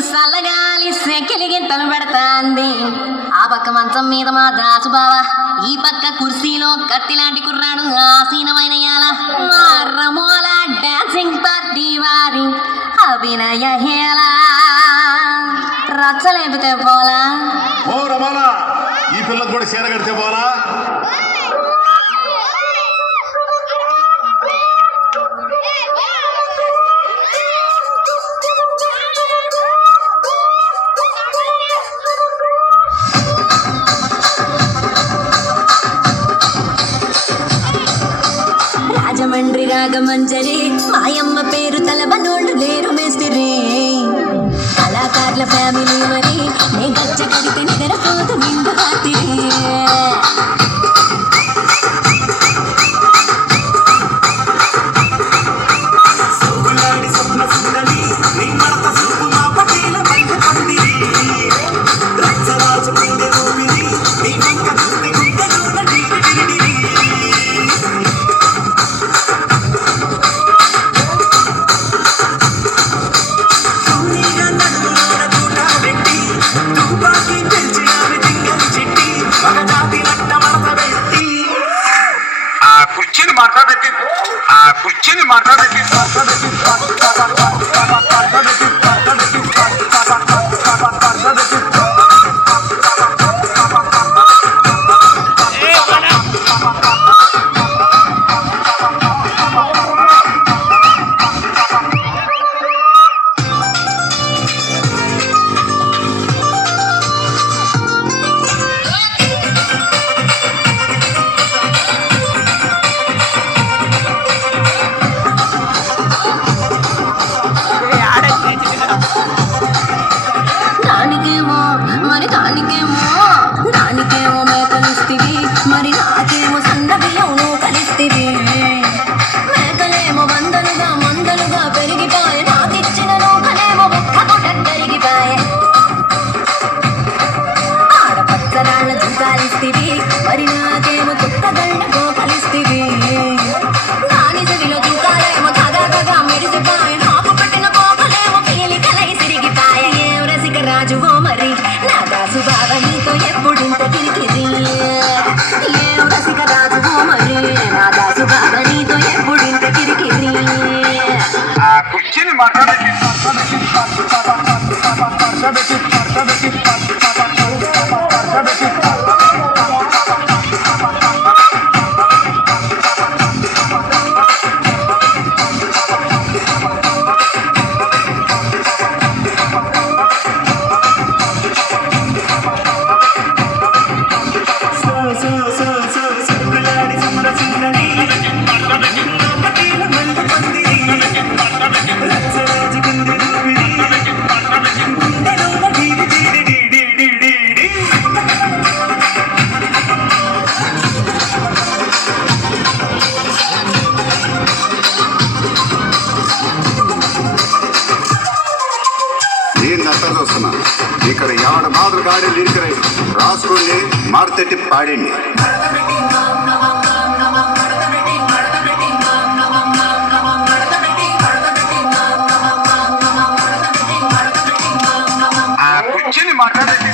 సల్లగాలి సెక్కిలిగి తలబెడతాంది. ఆ పక్క మంచం మీద మా దాసు బావ, ఈ పక్క కుర్సీలో కత్తిలాంటి కుర్రాడు ఆసీనమైన యాల. మా రమోల డాన్సింగ్ పార్టీ వారి అభినయ హేళ రచ్చలేపితే పోలా. ఓ రమాలా, ఈ పిల్లకు కూడా చీర కడితే పోలా. రాజమండ్రి రాగమంజరి మాయమ్మ పేరు తలబనోళ్ళు లేరు మేస్తిరి. కళాకారుల ఫ్యామిలీ మరి నే గచ్చ కడితే నిద్రపోతు నిండు రాత్రి. కుర్చీని మాట్లాడబెట్టి దానికేమో మేకలిస్తివి, మరి నాకేమో సందబియ్యం నువ్వు కలిస్తివి. మేకలేమో వందలుగా మందలుగా పెరిగిపాయ, నాకిచ్చిన నూకలేమో ఒక్క పూట కరిగిపాయ. ఆడపచ్చరాళ్ళ జూకాలిస్తివి, మరి నాకేమో కుక్కగళ్ళ గోకలిస్తివి. దాని చెవిలో జూకాలేమో తగగా మెరిసిపాయ, నాకు పట్టిన కోకలేమో పీలికలై సిరిగిపాయ. ఏం రసిక రాజువో మరి నా దాసు బావ, నీతో ఎప్పుడింత కిరికిరి. ఏం రసిక రాజువో మరి నా దాసు బావ, నీతో ఎప్పుడింత కిరికిరి. కుర్చీని మాట్లాడబెట్టి చూస్తున్నా. ఇక్కడ ఎవడ మాదిరి గాడి లిరిక్ రైటర్ రాసుకోండి, మార్తెట్టి పాడండి. కుర్చీని మాట్లాడండి.